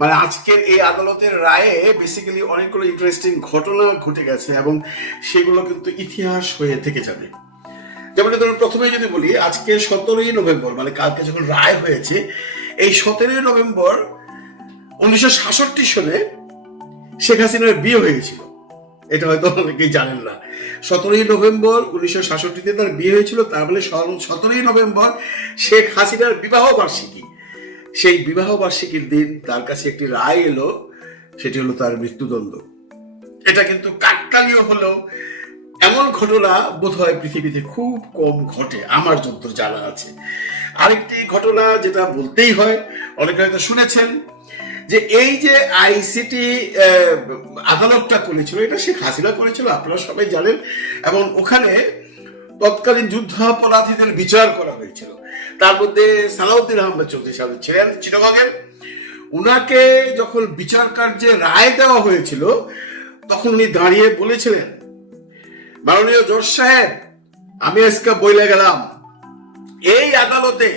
মানে আজকের এই আদালতের রায়ে বেসিক্যালি অনেকগুলো ইন্টারেস্টিং ঘটনা ঘটে গেছে এবং সেগুলো কিন্তু ইতিহাস হয়ে থেকে যাবে যেমন ধরুন প্রথমে যদি বলি আজকে সতেরোই নভেম্বর মানে কালকে যখন রায় হয়েছে এই সতেরোই নভেম্বর উনিশশো সাতষট্টি সালে শেখ হাসিনার বিয়ে হয়েছিল এটা হয়তো অনেকেই জানেন না সতেরোই নভেম্বর উনিশশো সাতষট্টিতে তার বিয়ে হয়েছিল তার মানে সতেরোই নভেম্বর শেখ হাসিনার বিবাহ বার্ষিকী সেই বিবাহ বার্ষিকীর দিন তার কাছে একটি রায় এলো সেটি হলো তার মৃত্যুদণ্ড এটা কিন্তু কাকতালীয় হলো এমন ঘটনা বোধ হয় পৃথিবীতে খুব কম ঘটে আমার যন্ত্র জানা আছে আরেকটি ঘটনা যেটা বলতেই হয় অনেকে হয়তো শুনেছেন যে এই যে আইসিটি আদালতটা করেছিল এটা শেখ হাসিনা করেছিল আপনারা সবাই জানেন এবং ওখানে তৎকালীন যুদ্ধাপরাধীদের বিচার করা হয়েছিল তার মধ্যে সালাউদ্দিন আহমদ চৌধুরী সাহেব ছিলেন চিটাগঙ্গের উনাকে যখন বিচার কার্যে রায় দেওয়া হয়েছিল তখন উনি দাঁড়িয়ে বলেছিলেন মাননীয় জোর সাহেব আমি আজকে বইলে গেলাম এই আদালতে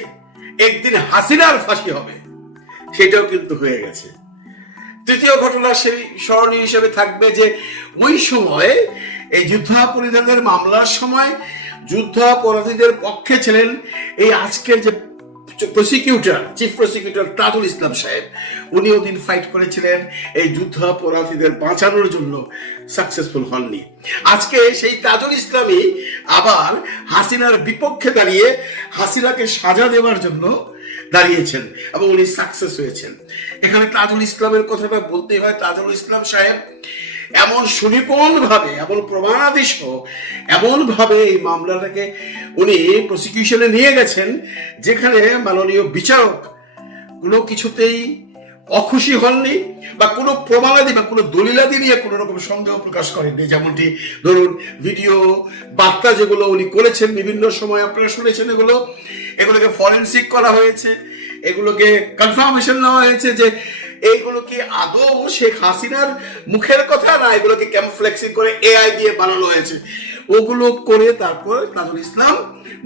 একদিন হাসিনার ফাঁসি হবে সেটাও কিন্তু হয়ে গেছে তৃতীয় ঘটনা সেই স্মরণীয় হিসেবে থাকবে যে ওই সময় এই যুদ্ধাপরিধানের মামলার সময় যুদ্ধ অপরাধীদের পক্ষে ছিলেন এই আজকের যে prosecutor chief prosecutor Tajul Islam সাহেব উনি ওদিন ফাইট করেছিলেন এই যুদ্ধ অপরাধীদের বাঁচানোর জন্য সাকসেসফুল হননি আজকে সেই তাজুল ইসলামই আবার হাসিনার বিপক্ষে দাঁড়িয়ে হাসিনাকে সাজা দেওয়ার জন্য দাঁড়িয়েছেন এবং উনি সাকসেস হয়েছেন এখানে তাজুল ইসলামের কথাটা বলতেই হয় তাজুল ইসলাম সাহেব এমন ভাবে এমন প্রমাণাদিশ এমন এমনভাবে এই মামলাটাকে উনি প্রসিকিউশনে নিয়ে গেছেন যেখানে মাননীয় বিচারক কোনো কিছুতেই অখুশি হননি বা কোনো প্রমাণাদি বা কোনো দলিলাদি নিয়ে কোনো রকম সন্দেহ প্রকাশ করেননি যেমনটি ধরুন ভিডিও বার্তা যেগুলো উনি করেছেন বিভিন্ন সময় আপনারা শুনেছেন এগুলো এগুলোকে ফরেন্সিক করা হয়েছে এগুলোকে কনফার্মেশন নেওয়া হয়েছে যে এইগুলো কি আদৌ শেখ হাসিনার মুখের কথা না এগুলোকে ক্যামফ্লেক্সিং করে এআই দিয়ে বানানো হয়েছে ওগুলো করে তারপর তাজুল ইসলাম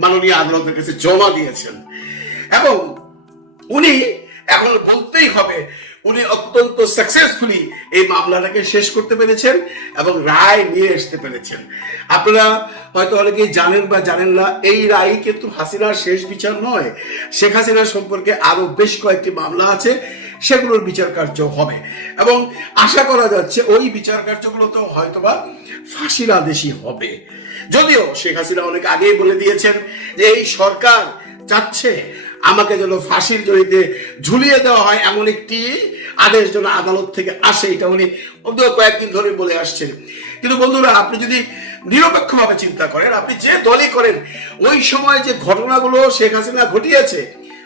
মাননীয় আদালতের কাছে জমা দিয়েছেন এবং উনি এখন বলতেই হবে উনি অত্যন্ত সাকসেসফুলি এই মামলাটাকে শেষ করতে পেরেছেন এবং রায় নিয়ে আসতে পেরেছেন আপনারা হয়তো অনেকেই জানেন বা জানেন না এই রায় কিন্তু হাসিনার শেষ বিচার নয় শেখ হাসিনা সম্পর্কে আরো বেশ কয়েকটি মামলা আছে সেগুলোর বিচার কার্য হবে এবং আশা করা যাচ্ছে ওই বিচার কার্যগুলোতেও হয়তোবা ফাঁসির আদেশই হবে যদিও শেখ হাসিনা অনেক আগেই বলে দিয়েছেন যে এই সরকার চাচ্ছে আমাকে যেন ফাঁসির জড়িতে ঝুলিয়ে দেওয়া হয় এমন একটি আদেশ যেন আদালত থেকে আসে এটা উনি কয়েকদিন ধরে বলে আসছেন কিন্তু বন্ধুরা আপনি যদি নিরপেক্ষভাবে চিন্তা করেন আপনি যে দলই করেন ওই সময় যে ঘটনাগুলো শেখ হাসিনা ঘটিয়েছে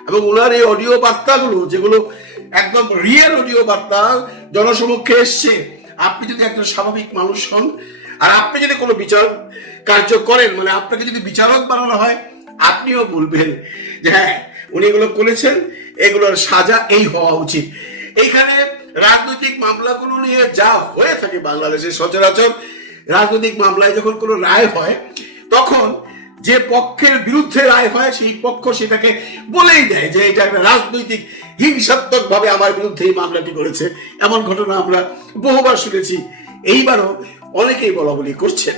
এবং ওনার এই অডিও বার্তাগুলো যেগুলো একদম রিয়েল অডিও বার্তা জনসমক্ষে এসছে আপনি যদি একজন স্বাভাবিক মানুষ হন আর আপনি যদি কোনো বিচার কার্য করেন মানে আপনাকে যদি বিচারক বানানো হয় আপনিও বলবেন যে হ্যাঁ উনি এগুলো করেছেন এগুলোর সাজা এই হওয়া উচিত এইখানে রাজনৈতিক মামলাগুলো নিয়ে যা হয়ে থাকে বাংলাদেশে সচরাচর রাজনৈতিক মামলায় যখন কোনো রায় হয় তখন যে পক্ষের বিরুদ্ধে রায় হয় সেই পক্ষ সেটাকে বলেই দেয় যে এটা একটা রাজনৈতিক হিংসাত্মক ভাবে আমার বিরুদ্ধে এই মামলাটি করেছে এমন ঘটনা আমরা বহুবার শুনেছি এইবারও অনেকেই বলা বলি করছেন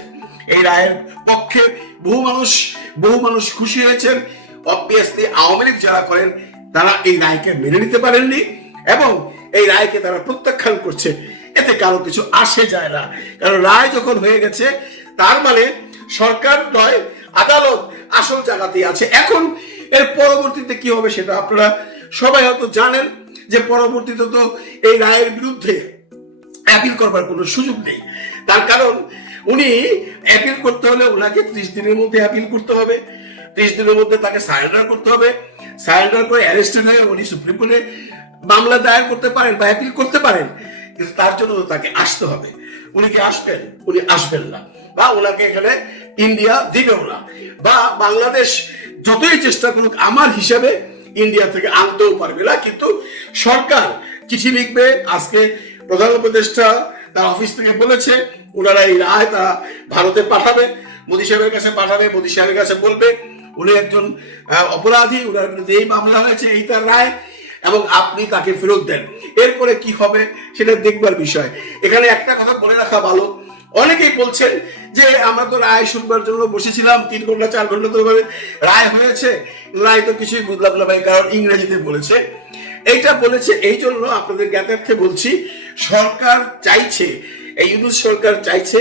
এই রায়ের পক্ষে বহু মানুষ বহু মানুষ খুশি হয়েছেন অবভিয়াসলি আওয়ামী লীগ যারা করেন তারা এই রায়কে মেনে নিতে পারেননি এবং এই রায়কে তারা প্রত্যাখ্যান করছে এতে কারো কিছু আসে যায় না কারণ রায় যখন হয়ে গেছে তার মানে সরকার নয় আদালত আসল জায়গাতেই আছে এখন এর পরবর্তীতে কি হবে সেটা আপনারা সবাই হয়তো জানেন যে পরবর্তীতে তো এই রায়ের বিরুদ্ধে অ্যাপিল করবার কোনো সুযোগ নেই তার কারণ উনি অ্যাপিল করতে হলে ওনাকে ত্রিশ দিনের মধ্যে অ্যাপিল করতে হবে ত্রিশ দিনের মধ্যে তাকে সারেন্ডার করতে হবে সারেন্ডার করে অ্যারেস্টেড হয়ে উনি সুপ্রিম কোর্টে মামলা দায়ের করতে পারেন বা অ্যাপিল করতে পারেন কিন্তু তার জন্য তো তাকে আসতে হবে উনি কি আসবেন উনি আসবেন না বা ওনাকে এখানে ইন্ডিয়া দিবেও না বা বাংলাদেশ যতই চেষ্টা করুক আমার হিসাবে ইন্ডিয়া থেকে আনতেও পারবে না কিন্তু সরকার চিঠি লিখবে আজকে প্রধান উপদেষ্টা তার অফিস থেকে বলেছে ওনারা এই রায় তারা ভারতে পাঠাবে মোদী সাহেবের কাছে পাঠাবে মোদী সাহেবের কাছে বলবে উনি একজন অপরাধী ওনার বিরুদ্ধে এই মামলা হয়েছে এই তার রায় এবং আপনি তাকে ফেরত দেন এরপরে কি হবে সেটা দেখবার বিষয় এখানে একটা কথা বলে রাখা ভালো অনেকেই বলছেন যে আমরা তো রায় শুনবার জন্য বসেছিলাম তিন ঘন্টা চার ঘন্টা তো রায় হয়েছে রায় তো কিছুই বুঝলাম না ভাই কারণ ইংরেজিতে বলেছে এইটা বলেছে এই জন্য আপনাদের জ্ঞাতার্থে বলছি সরকার চাইছে এই ইউনুস সরকার চাইছে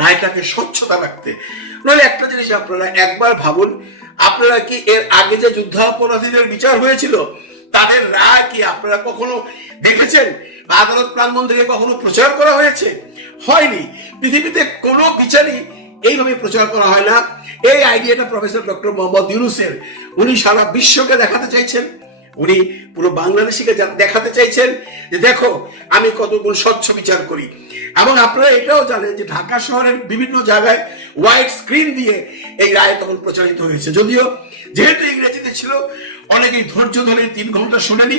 রায়টাকে স্বচ্ছতা রাখতে নইলে একটা জিনিস আপনারা একবার ভাবুন আপনারা কি এর আগে যে যুদ্ধাপরাধীদের বিচার হয়েছিল তাদের রায় কি আপনারা কখনো দেখেছেন আদালত প্রাঙ্গণ থেকে কখনো প্রচার করা হয়েছে হয়নি পৃথিবীতে কোনো বিচারই এইভাবে প্রচার করা হয় না এই আইডিয়াটা প্রফেসর ডক্টর মোহাম্মদ ইউনুসের উনি সারা বিশ্বকে দেখাতে চাইছেন উনি পুরো বাংলাদেশিকে দেখাতে চাইছেন যে দেখো আমি কতগুলো স্বচ্ছ বিচার করি এবং আপনারা এটাও জানেন যে ঢাকা শহরের বিভিন্ন জায়গায় হোয়াইট স্ক্রিন দিয়ে এই রায় তখন প্রচারিত হয়েছে যদিও যেহেতু ইংরেজিতে ছিল অনেকেই ধৈর্য ধরে তিন ঘন্টা শুনেনি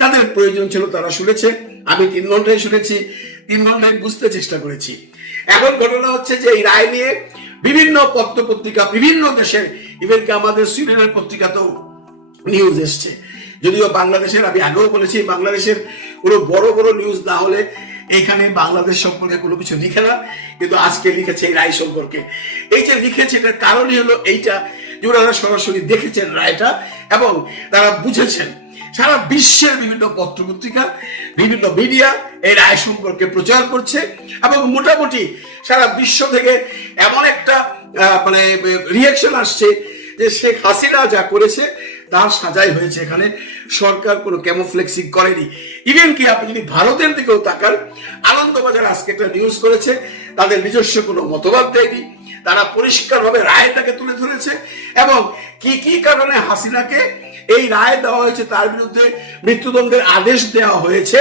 তাদের প্রয়োজন ছিল তারা শুনেছে আমি তিন ঘন্টায় শুনেছি তিন আমি বুঝতে চেষ্টা করেছি এখন ঘটনা হচ্ছে যে এই রায় নিয়ে বিভিন্ন পত্র পত্রিকা বিভিন্ন দেশের কি আমাদের সুইডেনের পত্রিকাতেও নিউজ এসছে যদিও বাংলাদেশের আমি আগেও বলেছি বাংলাদেশের কোনো বড় বড় নিউজ না হলে এখানে বাংলাদেশ সম্পর্কে কোনো কিছু লিখে না কিন্তু আজকে লিখেছে এই রায় সম্পর্কে এই যে লিখেছে এটার কারণই হলো এইটা যে ওনারা সরাসরি দেখেছেন রায়টা এবং তারা বুঝেছেন সারা বিশ্বের বিভিন্ন পত্র পত্রিকা বিভিন্ন মিডিয়া এই রায় সম্পর্কে প্রচার করছে এবং মোটামুটি সারা বিশ্ব থেকে এমন একটা মানে রিয়াকশন আসছে যে শেখ হাসিনা যা করেছে তার সাজাই হয়েছে এখানে সরকার কোনো ক্যামোফ্লেক্সিং করেনি ইভেন কি আপনি যদি ভারতের দিকেও তাকান আনন্দবাজার আজকে একটা নিউজ করেছে তাদের নিজস্ব কোনো মতবাদ দেয়নি তারা পরিষ্কারভাবে রায়টাকে তুলে ধরেছে এবং কি কি কারণে হাসিনাকে এই রায় দেওয়া হয়েছে তার বিরুদ্ধে মৃত্যুদণ্ডের আদেশ দেওয়া হয়েছে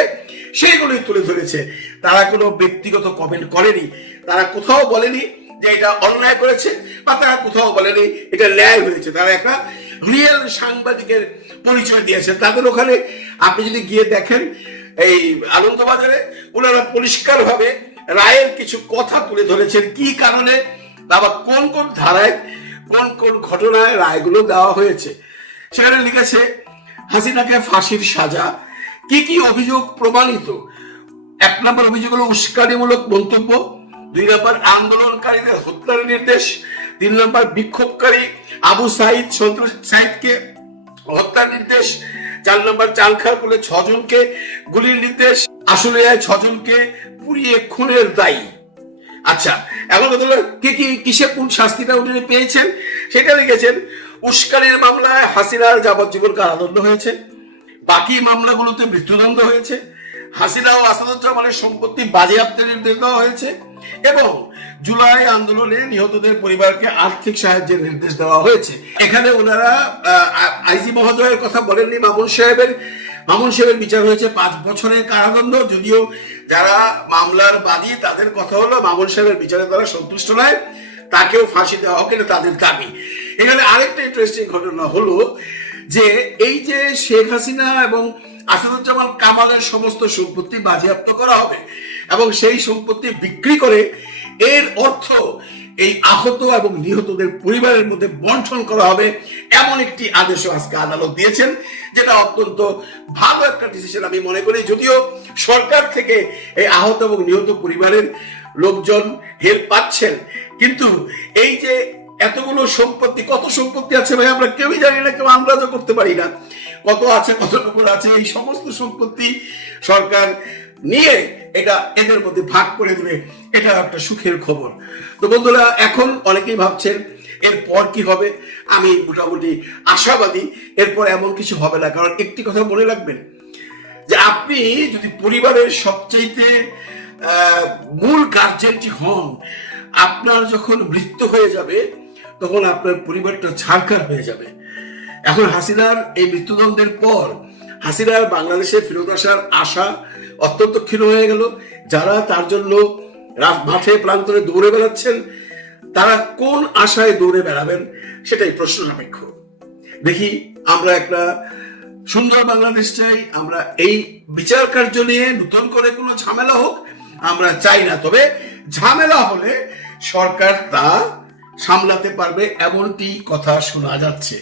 সেইগুলোই তুলে ধরেছে তারা কোনো ব্যক্তিগত কমেন্ট করেনি তারা কোথাও বলেনি যে এটা অন্যায় করেছে বা তারা কোথাও বলেনি এটা ন্যায় হয়েছে তারা একটা রিয়েল সাংবাদিকের পরিচয় দিয়েছে তাদের ওখানে আপনি যদি গিয়ে দেখেন এই আনন্দবাজারে ওনারা পরিষ্কারভাবে রায়ের কিছু কথা তুলে ধরেছেন কি কারণে বাবা কোন কোন ধারায় কোন কোন ঘটনায় রায়গুলো দেওয়া হয়েছে সেখানে লিখেছে হাসিনাকে ফাঁসির সাজা কি কি অভিযোগ প্রমাণিত এক নম্বর অভিযোগ হলো উস্কানিমূলক মন্তব্য দুই নম্বর আন্দোলনকারীদের হত্যার নির্দেশ তিন নম্বর বিক্ষোভকারী আবু সাইদ সন্তোষ সাইদকে হত্যার নির্দেশ চার নম্বর চালখার বলে ছজনকে গুলির নির্দেশ আসলে ছজনকে পুড়িয়ে খুনের দায়ী আচ্ছা এখন কথা হলো কি কিসে কোন শাস্তিটা উনি পেয়েছেন সেটা লিখেছেন উস্কানির মামলায় হাসিনার যাবজ্জীবন কারাদণ্ড হয়েছে বাকি মামলাগুলোতে মৃত্যুদণ্ড হয়েছে হাসিনা ও আসাদুজ্জামানের সম্পত্তি বাজেয়াপ্তের নির্দেশ দেওয়া হয়েছে এবং জুলাই আন্দোলনে নিহতদের পরিবারকে আর্থিক সাহায্যের নির্দেশ দেওয়া হয়েছে এখানে ওনারা আইজি মহোদয়ের কথা বলেননি মামুন সাহেবের মামুন সাহেবের বিচার হয়েছে পাঁচ বছরের কারাদণ্ড যদিও যারা মামলার বাদী তাদের কথা হলো মামুন সাহেবের বিচারে তারা সন্তুষ্ট নয় তাকেও ফাঁসি দেওয়া হোক তাদের দাবি এখানে আরেকটা ইন্টারেস্টিং ঘটনা হলো যে এই যে শেখ হাসিনা এবং আসাদুজ্জামান কামালের সমস্ত সম্পত্তি বাজেয়াপ্ত করা হবে এবং সেই সম্পত্তি বিক্রি করে এর অর্থ এই আহত এবং নিহতদের পরিবারের মধ্যে বন্টন করা হবে এমন একটি আদেশ আজকে আদালত দিয়েছেন যেটা অত্যন্ত ভালো একটা ডিসিশন আমি মনে করি যদিও সরকার থেকে এই আহত এবং নিহত পরিবারের লোকজন হেল্প পাচ্ছেন কিন্তু এই যে এতগুলো সম্পত্তি কত সম্পত্তি আছে ভাই আমরা কেউই জানি না কেউ আন্দাজও করতে পারি না কত আছে কত কতটুকু আছে এই সমস্ত সম্পত্তি সরকার নিয়ে এটা এদের মধ্যে ভাগ করে দেবে এটা একটা সুখের খবর তো বন্ধুরা এখন অনেকেই ভাবছেন এরপর কি হবে আমি মোটামুটি আশাবাদী এরপর এমন কিছু হবে না কারণ একটি কথা মনে রাখবেন যে আপনি যদি পরিবারের সবচেয়ে মূল গার্জেনটি হন আপনার যখন মৃত্যু হয়ে যাবে তখন আপনার পরিবারটা ছাড়খার হয়ে যাবে এখন হাসিনার এই মৃত্যুদণ্ডের পর হাসিনার বাংলাদেশে ফেরত আসার আশা অত্যন্ত ক্ষীণ হয়ে গেল যারা তার জন্য মাঠে প্রান্তরে দৌড়ে বেড়াচ্ছেন তারা কোন আশায় দৌড়ে বেড়াবেন সেটাই প্রশ্ন সাপেক্ষ দেখি আমরা একটা সুন্দর বাংলাদেশ চাই আমরা এই বিচার কার্য নিয়ে নতুন করে কোনো ঝামেলা হোক আমরা চাই না তবে ঝামেলা হলে সরকার তা সামলাতে পারবে এমনটি কথা শোনা যাচ্ছে